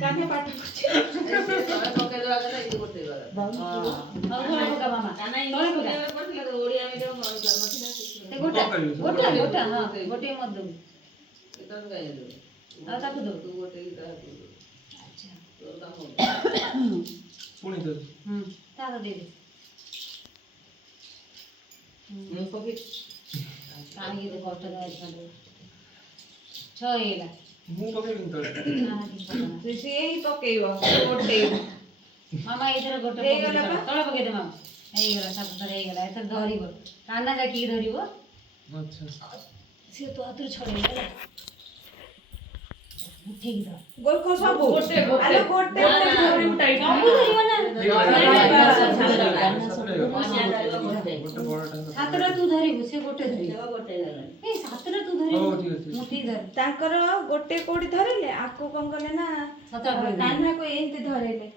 कान्हे पाठ करछे पके दवा के ये करते बा हां पका मामा काना इंग्लिश मीडियम में पढ़थिला तो ओडिया मीडियम में कर नथिला गोटा गोटा गोटा हां गोटे मत दो एटा तो गाय दो आ ताको दो तू गोटे इटा अच्छा तोर काम हो पुणी दो ताको दे दे पके कानी ये कष्ट दवा छाड़ छ हेला मु पके बिन तो से ही पकेइबो गोटे मामा इधर गोटे हे गला तळ पके दे मामा हे गला सब तर हे गला एतर धरिबो कान्ना जा की धरिबो अच्छा से तो आतुर छड़े गला ठीक द गोल को सब गोटे अरे गोटे धरि उठाई सब धरिबो ना सातरा तू धरिबो से गोटे धरि ए सातरा तू धरि ओ ठीक अछि मुठी धर ताकर गोटे कोडी धरले आको कोन गले ना कान्हा को एंते धरले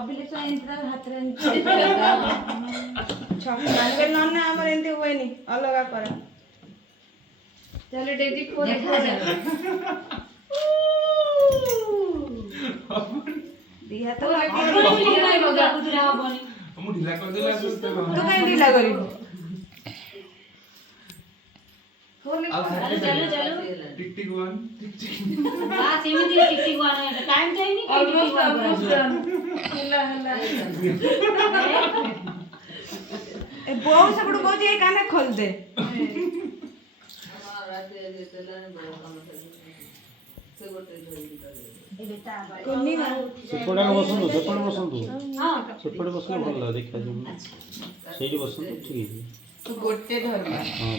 अबिले तो एंते हाथ रे छक ना हमर एंते होएनी अलगा करा चले डेडी को देखा जा दिया तो लगे लगा कुतरा बनी हम ढीला कर देला तो काई ढीला करिबो चलो चलो टिक टिक वन हां सेमिति टिक टिक वन टाइम चाहिए ऑलमोस्ट हल्ला हल्ला ए बहुत सब को जे काने खोल दे हमारा रात दे तेला ने बड़ा काम से गोटे ए बेटा कोनी ना सेपड़ा बसंतु हां सेपड़ा बसले भल देखा जो सेही बसंतु ठीक है गोटे धरबा हां